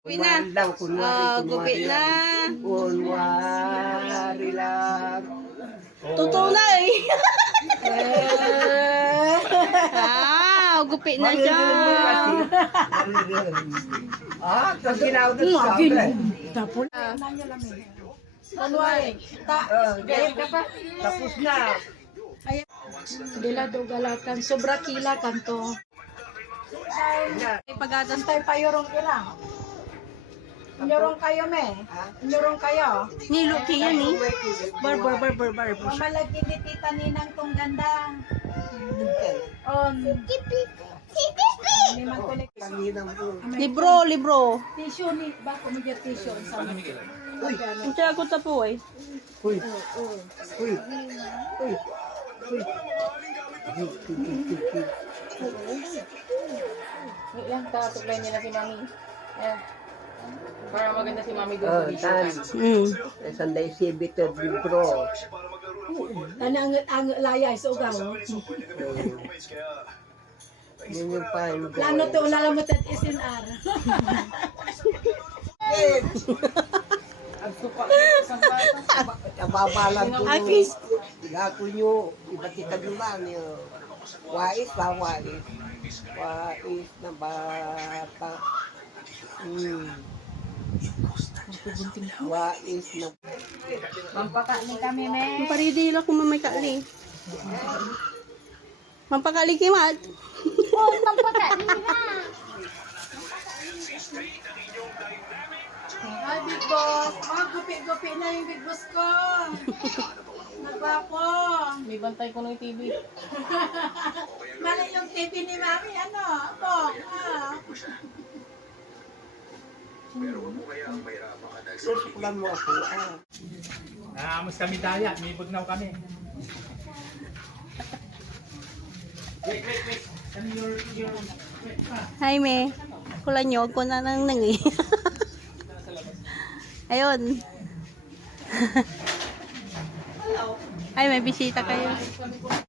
Gupi na. Lang, kunwari Gupi na. Kunwari lang. Totoo na eh. Gupi na siya. Tapos ginawag na sa akin. Kunwari, gayet ka pa? Tapos na. Dila do galatan, sobra kila kanto. Pagkatantay. Tay pa yorong ilang. Nyorong kayo me. Nyorong kayo. Niluki yan eh. Bar. Mamalagi ni tita ninang tong ganda. Ni man kulik. Libro. Tissue ni ba ko medyo tissue sa mo. Ang siya ako tapo eh. Uy. Uy. Uy. Uy. Yan ta tuglay nila si mami. Para maganda si mami doon. Sunday Civic libro. Ano ang laya sa ugaw? Yun yung paano. Plano to ulalamot at SNR. Ang supa. Nababalan ko nyo. Gako nyo. Iba't ikadulan nyo. Wais ba? Wais. Wais na bata. Wais na. Mampakain kami me. Paridi lang kung mamay kali. Mampakali kimat. Ay, Big Boss. Gupi-gupi na yung Big Boss ko. Nagwapo. May bantay ko ng TV. Mali yung TV ni Mami. Ano? Pong. Susuklan mo ako. Amos kami daya, may bugnaw kami. Wait. Ano your Hi me. Kula nyo ko na nang nangi. Ayun. Ay, may bisita kayo.